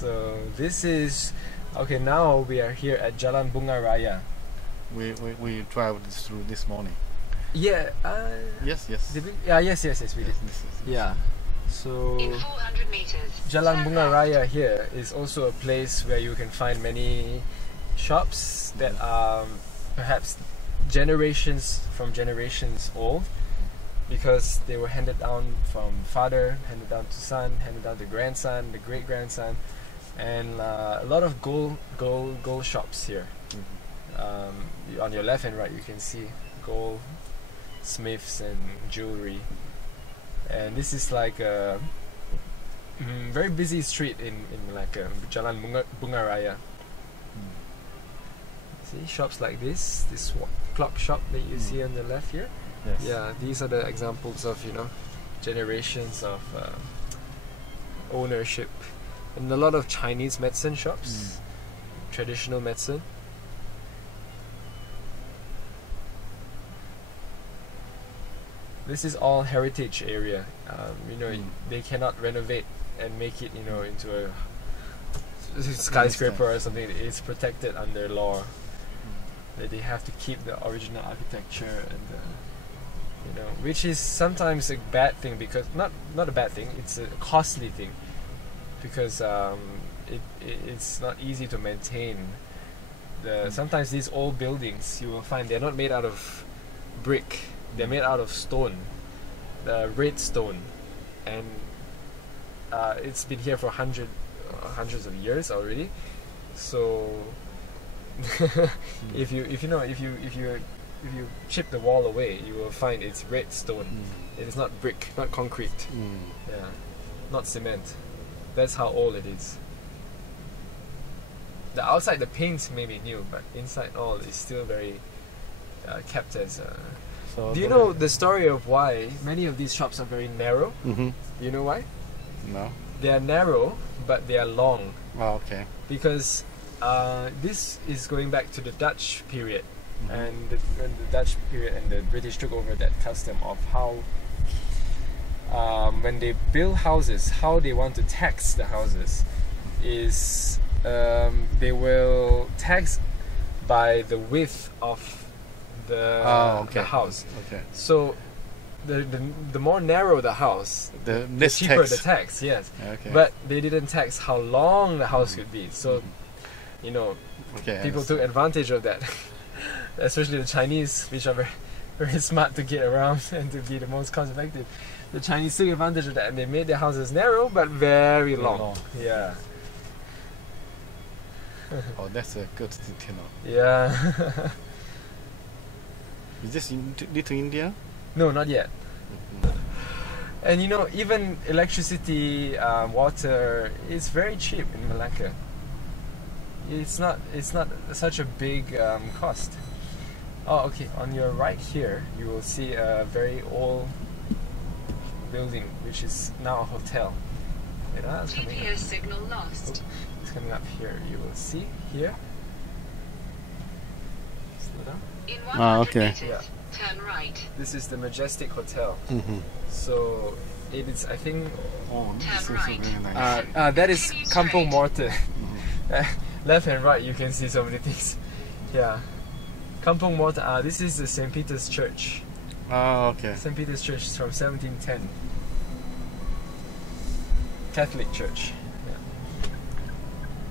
So this is okay. Now we are here at Jalan Raya. We traveled through this morning. Yeah. Yes. Did we? Yeah. Yes. We did. Yes. Yeah. So In 400 meters. Jalan Raya here is also a place where you can find many shops that are perhaps generations old, because they were handed down from father, handed down to son, handed down to grandson, the great grandson, and a lot of gold shops here. On your left and right, you can see gold smiths and jewelry. And this is like a very busy street in Malacca, Jalan Raya. See shops like this clock shop that you see on the left here. Yes. Yeah, these are the examples of generations of ownership, and a lot of Chinese medicine shops, traditional medicine. This is all heritage area. They cannot renovate and make it into a skyscraper or something. It's protected under law. They have to keep the original architecture, and which is sometimes a bad thing, because not a bad thing. It's a costly thing, because it's not easy to maintain. Sometimes these old buildings, you will find they're not made out of brick. They're made out of stone, the red stone, and it's been here for hundreds of years already. So if you chip the wall away, you will find it's red stone. It is not brick, not concrete. Yeah, not cement. That's how old it is. The outside, the paint may be new, but inside all is still very kept as. Do you know the story of why many of these shops are very narrow? Do you know why? No. They are narrow, but they are long. Oh, okay. Because this is going back to the Dutch period, and when the Dutch period and the British took over that custom of how, when they build houses, how they want to tax the houses is they will tax by the width of the house. Okay. So the more narrow the house, the cheaper the tax. Yes. Okay. But they didn't tax how long the house could be. So people took advantage of that. Especially the Chinese, which are very, very smart to get around and to be the most cost effective. The Chinese took advantage of that, and they made their houses narrow but very long. Yeah. Oh, that's a good thing to know. Yeah. Is this Little India? No, not yet. And even electricity, water is very cheap in Malacca. It's not such a big cost. Oh, okay. On your right here, you will see a very old building, which is now a hotel. GPS signal lost. It's coming up here. You will see here. Slow down. In 100 meters, yeah. turn right. This is the Majestic Hotel. So it is, I think. Oh, this is right. really nice. That is Kampung Morte. Left and right, you can see so many things. Yeah, Kampung Morte. This is the St. Peter's Church. Oh, okay. St. Peter's Church is from 1710. Catholic Church.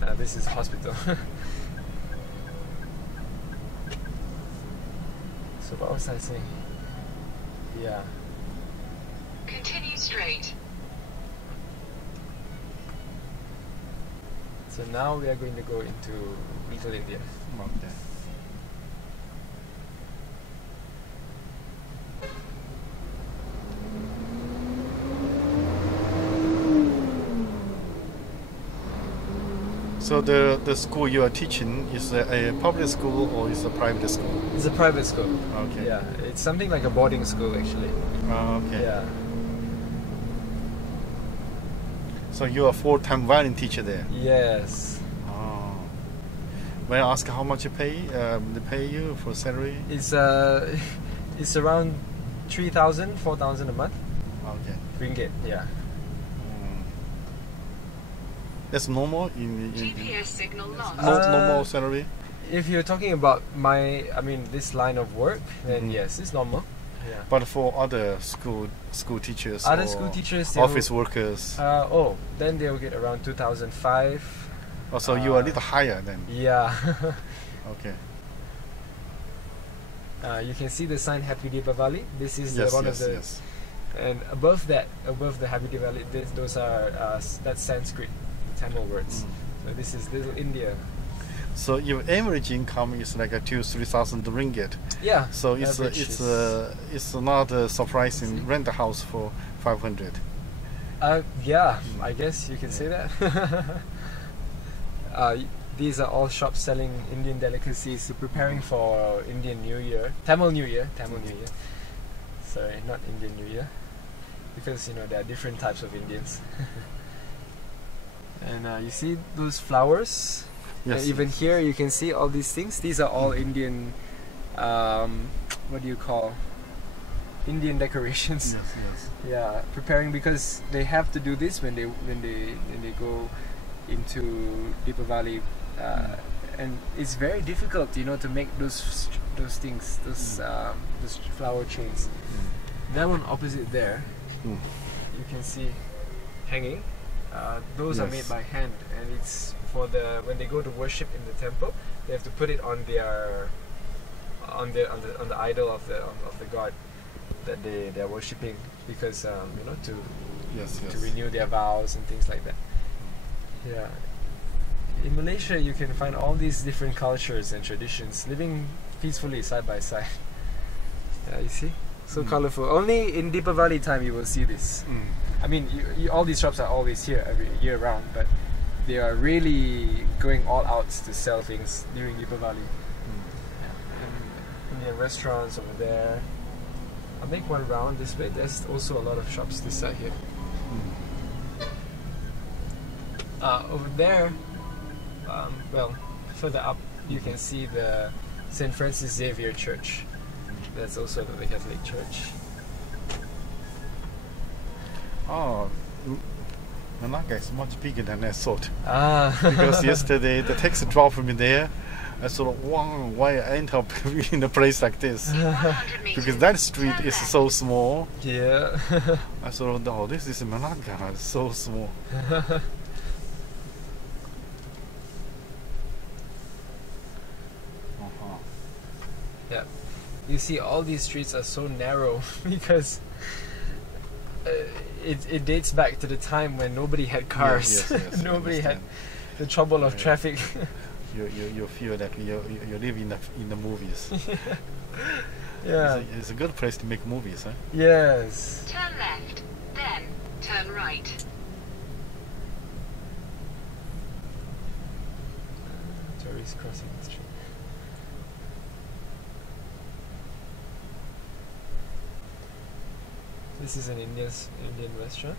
Yeah. This is hospital. So what was I saying? Yeah. Continue straight. So now we are going to go into Little India. Okay. So the school you are teaching is a public school or is a private school? It's a private school. Okay. Yeah, it's something like a boarding school actually. Oh, okay. Yeah. So you are a full-time violin teacher there? Yes. Oh. May I ask how much you pay? They pay you for salary? It's around 3,000, 4,000 a month. Okay. Ringgit, yeah. That's normal in GPS signal lost. normal salary. If you're talking about this line of work, then yes, it's normal. Yeah. But for other school teachers, Other or school teachers, office workers, then they'll get around 2005. so you are a little higher then. Yeah. Okay. You can see the sign Happy Deepavali. This is Yes, one yes, of the, yes. and above the Happy Deepavali, those are that's Sanskrit, Tamil words. So this is Little India. So your average income is like a 2,000-3,000 ringgit. Yeah. So average it's not surprising rent a house for 500. Yeah, I guess you can say that. These are all shops selling Indian delicacies, preparing for Indian New Year, Tamil New Year. Sorry, not Indian New Year, because there are different types of Indians. And you see those flowers. Yes. Even here you can see all these things. These are all Indian. What do you call? Indian decorations. Yes, yes. Yeah, preparing because they have to do this when they go into Deepavali, and it's very difficult, to make those things, those flower chains. That one opposite there, you can see hanging. Those are made by hand, and it's for when they go to worship in the temple, they have to put it on their on the idol of the god that they are worshipping, because to renew their vows and things like that. Yeah. In Malaysia, you can find all these different cultures and traditions living peacefully side by side. Yeah, you see? So colorful. Only in Deepavali time you will see this. I mean, all these shops are always here every year round, but they are really going all out to sell things during Deepavali. Indian restaurants over there. I'll make one round this way. There's also a lot of shops this side here. Over there, further up, you can see the St. Francis Xavier Church. That's also the Catholic Church. Oh, Malacca is much bigger than I thought. Ah. Because yesterday the taxi dropped me there. I thought, wow, why I end up in a place like this? Because that street is so small. Yeah. I thought, oh, this is Malacca. It's so small. Yeah. You see, all these streets are so narrow because it dates back to the time when nobody had cars. Yes, Nobody had the trouble of traffic. You feel that you live in the movies. Yeah. It's a good place to make movies, huh? Yes. Turn left, then turn right. Tourists crossing the street. This is an Indian restaurant.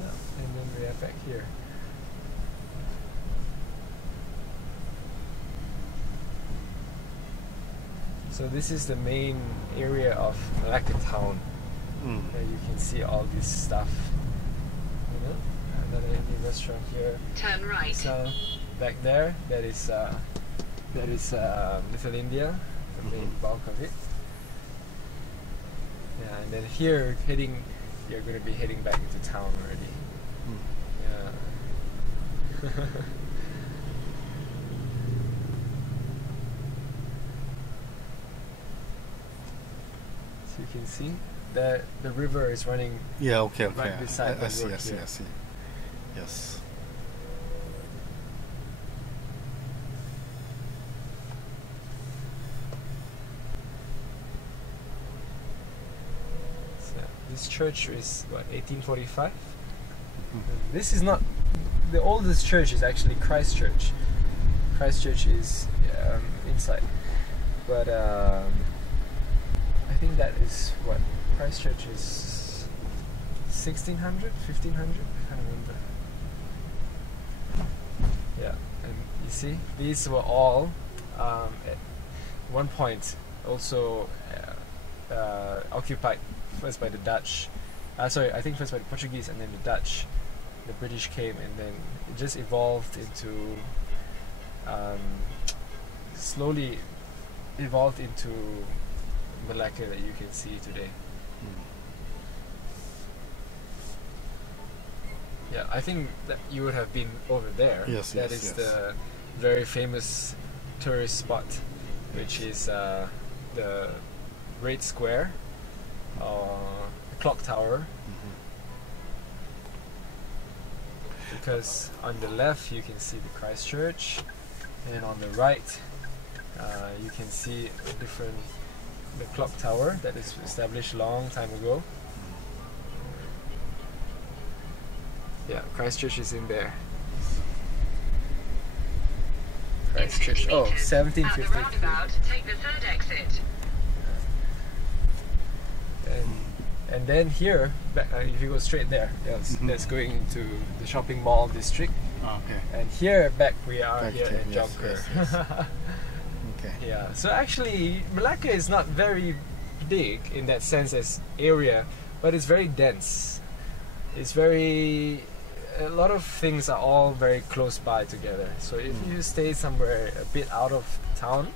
Yeah, and then we are back here. So this is the main area of Malacca town. Where you can see all this stuff. Another Indian restaurant here. Turn right. So back there, that is Little India, the main bulk of it. Yeah, and then here you're going to be heading back into town already. Yeah. So you can see that the river is running. Yeah, okay. Right beside the I see. road Yes. This church is what, 1845? This is not the oldest church. Is actually Christ Church. Christ Church is inside, but I think that is what Christ Church is 1600, 1500. I can't remember. Yeah, and you see, these were all at one point also occupied first by the Dutch. Sorry, I think first by the Portuguese and then the Dutch. The British came, and then it just evolved into slowly evolved into Malacca that you can see today. Yeah, I think that you would have been over there. Yes, That yes, is yes. the very famous tourist spot, which is the Red Square, the clock tower. Because on the left you can see the Christ Church, and on the right you can see the clock tower that is established long time ago. Yeah, Christ Church is in there. Christ Church. Oh, At the 1753. roundabout, take the third exit. And then here, if you go straight there, that's going into the shopping mall district. Okay. And here back we are Back here to- in yes, Jonker. yes, Okay. Yeah. So actually, Malacca is not very big in that sense as area, but it's very dense. It's very a lot of things are all very close by together. So if you stay somewhere a bit out of town,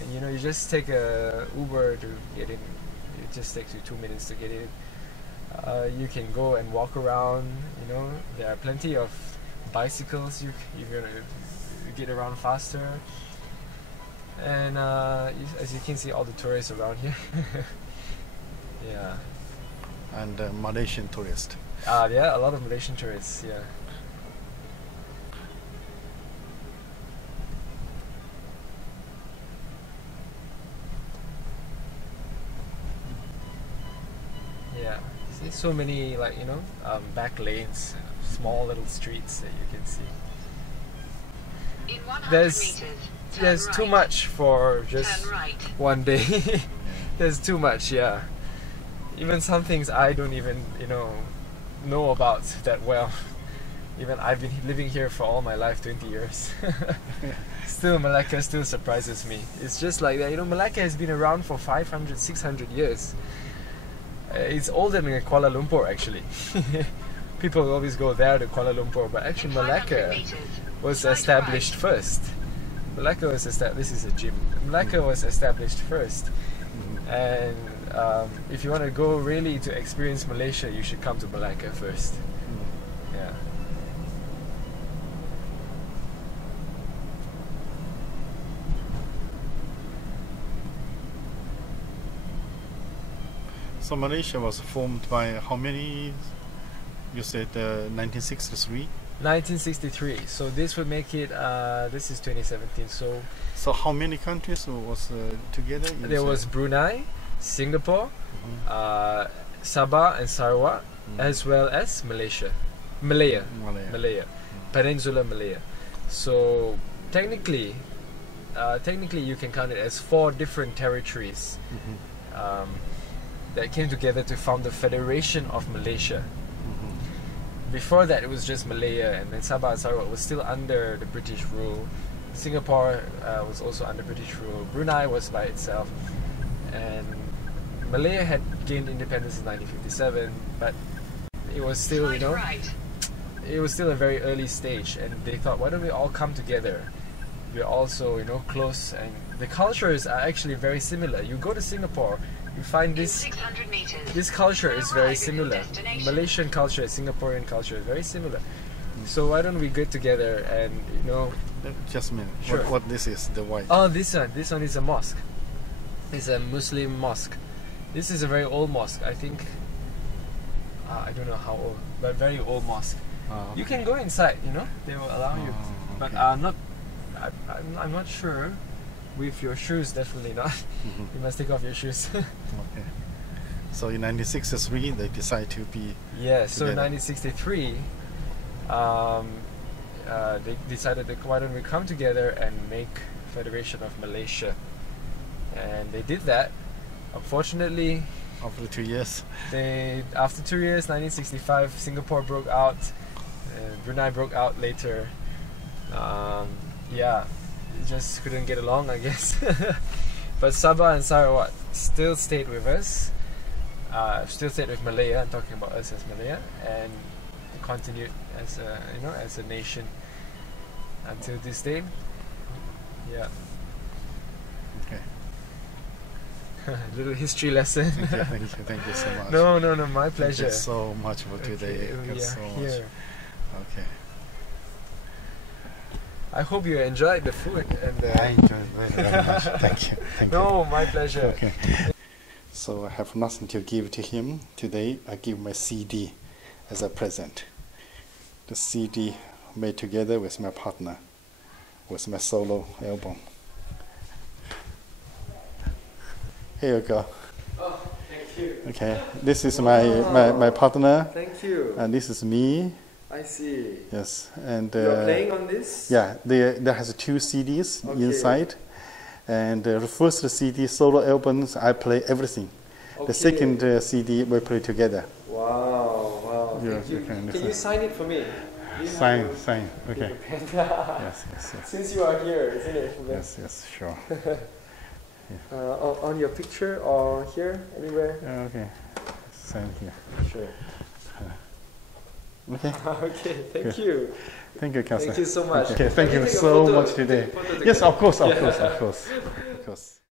and you just take a Uber to get in, it just takes you 2 minutes to get in. You can go and walk around. There are plenty of bicycles. You're gonna get around faster. And as you can see, all the tourists around here. Yeah. And Malaysian tourist. Yeah, a lot of Malaysian tourists. Yeah. Yeah. See, so many back lanes, small little streets that you can see. In 100 There's- meters, turn There's right. too much for just Turn right. one day. There's too much, yeah. Even some things I don't even, know about that well. Even I've been living here for all my life, 20 years. Still, Malacca still surprises me. It's just like that. Malacca has been around for 500, 600 years. It's older than Kuala Lumpur, actually. People always go there to Kuala Lumpur, but actually In 500 Malacca meters, was side established first. Malacca was established. This is a gym. Malacca was established first, and if you want to go really to experience Malaysia, you should come to Malacca first. Yeah. So Malaysia was formed by how many? You said 1963. 1963. So this would make it. This is 2017. So So how many countries was together? You there said? was Brunei, Singapore, Sabah and Sarawak, as well as Malaya, Malaya. Peninsula Malaya. So technically you can count it as 4 different territories that came together to form the Federation of Malaysia. Before that, it was just Malaya, and then Sabah and Sarawak was still under the British rule. Singapore was also under British rule. Brunei was by itself, and Malaya had gained independence in 1957, but it was still, Side right. it was still a very early stage, and they thought, why don't we all come together? We're also, close, and the cultures are actually very similar. You go to Singapore, you find In this 600 meters, this culture is turn very right at your similar. destination. Malaysian culture, Singaporean culture is very similar. So why don't we get together and Just a minute. Sure. What this is? The white. Oh, this one is a mosque. It's a Muslim mosque. This is a very old mosque. I think I don't know how old, but very old mosque. You can go inside. They will allow you, but okay. I'm not sure. With your shoes, definitely not. You must take off your shoes. Okay. So in 1963, they decide to be. Yeah, so in Together. 1963, they decided that why don't we come together and make Federation of Malaysia, and they did that. Unfortunately, After 2 years. after 2 years, 1965, Singapore broke out, Brunei broke out later. Yeah, just couldn't get along, I guess. But Sabah and Sarawak still stayed with us. still stayed with Malaya. I'm talking about us as Malaya, and continued as a as a nation until this day. Yeah. Okay. Little history lesson. Thank you so much. No, my pleasure. Thank you so much for today. Okay, Thank you so much. here. Okay. I hope you enjoyed the food and I enjoyed it very much. Thank you. Thank you. no, my pleasure. Okay. So I have nothing to give to him today. I give my CD as a present. The CD made together with my partner, with my solo album. Here you go. Oh, thank you. Okay, this is my partner, Thank you. and this is me. I see. Yes, and You're playing on this? yeah, there has 2 CDs Okay. inside, and the first CD solo albums I play everything. Okay. The second CD we play together. Wow. Yeah, Thank you. okay, Can you sign it for me? Do you Sign, have sign. a Okay. paper pen? Yes. Since you are here, isn't it? Yes, sure. On your picture or here, anywhere? Okay. Sign here. Sure. Okay. Okay, thank you. Thank you, Kasa. Thank you so much. Okay, thank Can you take a so photo? much today. Take a photo Yes, together? of course.